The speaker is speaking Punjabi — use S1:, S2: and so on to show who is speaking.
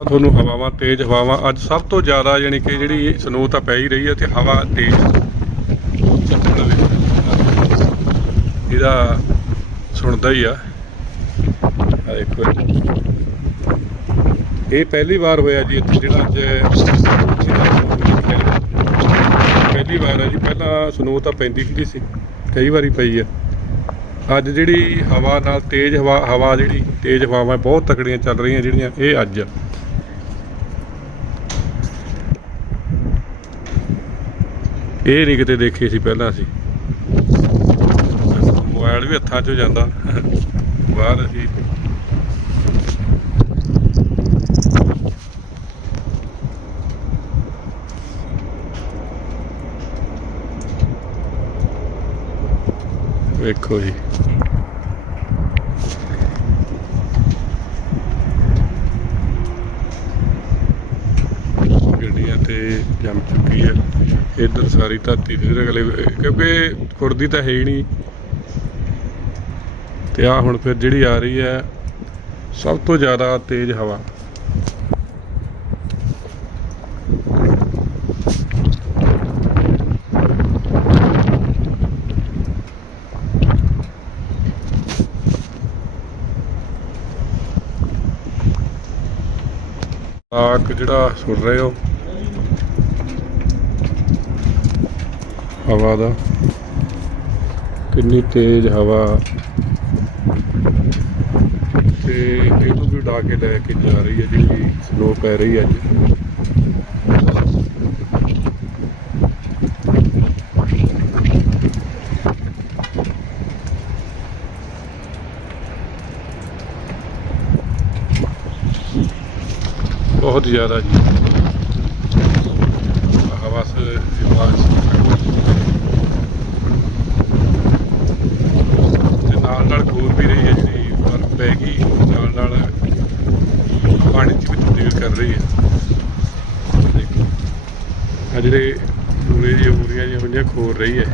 S1: ਤੁਹਾਨੂੰ ਹਵਾਵਾਂ ਤੇਜ਼ ਹਵਾਵਾਂ ਅੱਜ ਸਭ ਤੋਂ ਜ਼ਿਆਦਾ ਯਾਨੀ ਕਿ ਜਿਹੜੀ ਸਨੋ ਤਾਂ ਪੈ ਹੀ ਰਹੀ ਹੈ ਤੇ ਹਵਾ ਤੇਜ਼ ਇਹਦਾ ਸੁਣਦਾ ਹੀ ਆ। ਆ ਦੇਖੋ ਇਹ। ਪਹਿਲੀ ਵਾਰ ਹੋਇਆ ਜੀ ਇੱਥੇ ਜਿਹੜਾ ਅੱਜ ਪਹਿਲੀ ਵਾਰ ਹੈ ਜੀ। ਪਹਿਲਾਂ ਸਨੋ ਤਾਂ ਪੈਂਦੀ ਹੁੰਦੀ ਸੀ, ਕਈ ਵਾਰੀ ਪਈ ਆ। ਅੱਜ ਜਿਹੜੀ ਹਵਾ ਨਾਲ ਤੇਜ਼ ਹਵਾ ਹਵਾ ਜਿਹੜੀ ਤੇਜ਼ ਹਵਾਵਾਂ ਬਹੁਤ ਤਕੜੀਆਂ ਚੱਲ ਰਹੀਆਂ ਜਿਹੜੀਆਂ ਇਹ ਅੱਜ ਇਹ ਨਹੀਂ ਕਿਤੇ ਦੇਖੇ ਸੀ ਪਹਿਲਾਂ ਅਸੀਂ। ਮੋਬਾਈਲ ਵੀ ਹੱਥਾਂ 'ਚੋਂ ਜਾਂਦਾ। ਬਾਹਰ ਅਸੀਂ ਵੇਖੋ ਜੀ ਗੱਡੀਆਂ ਤੇ ਜੰਮ ਚੁੱਕੀ ਹੈ। ਇੱਧਰ ਸਾਰੀ ਧਰਤੀ ਫਿਰ ਅਗਲੇ ਕਿਉਂਕਿ ਖੁਰਦੀ ਤਾਂ ਹੈ ਹੀ ਨਹੀਂ। ਤੇ ਆ ਹੁਣ ਫਿਰ ਜਿਹੜੀ ਆ ਰਹੀ ਹੈ, ਸਭ ਤੋਂ ਜ਼ਿਆਦਾ ਤੇਜ਼ ਹਵਾ। ਆਕ ਜਿਹੜਾ ਸੁਣ ਰਹੇ ਹੋ ਹਵਾ ਦਾ। ਕਿੰਨੀ ਤੇਜ਼ ਹਵਾ। ਤੇ ਇਹਨੂੰ ਵੀ ਉਡਾ ਕੇ ਲੈ ਕੇ ਜਾ ਰਹੀ ਹੈ, ਜਿਹੜੀ ਸਨੋ ਪੈ ਰਹੀ ਹੈ ਅੱਜ। ਬਹੁਤ ਜ਼ਿਆਦਾ ਜੀ ਹਵਾ ਸੇ ਆਵਾਜ਼ ਤੇ ਨਾਲ ਨਾਲ ਖੋਰ ਵੀ ਰਹੀ ਹੈ ਜਿਹੜੀ ਬਰਫ਼ ਪੈ ਗਈ ਨਾਲ ਨਾਲ ਪਾਣੀ 'ਚ ਵੀ ਤਬਦੀਲ ਕਰ ਰਹੀ ਹੈ ਦੇਖੋ ਆ ਜਿਹੜੇ ਪੂਰੇ ਜਿਹੇ ਪੂਰੀਆਂ ਜਿਹੀਆਂ ਹੋਈਆਂ ਖੋਰ ਰਹੀ ਹੈ।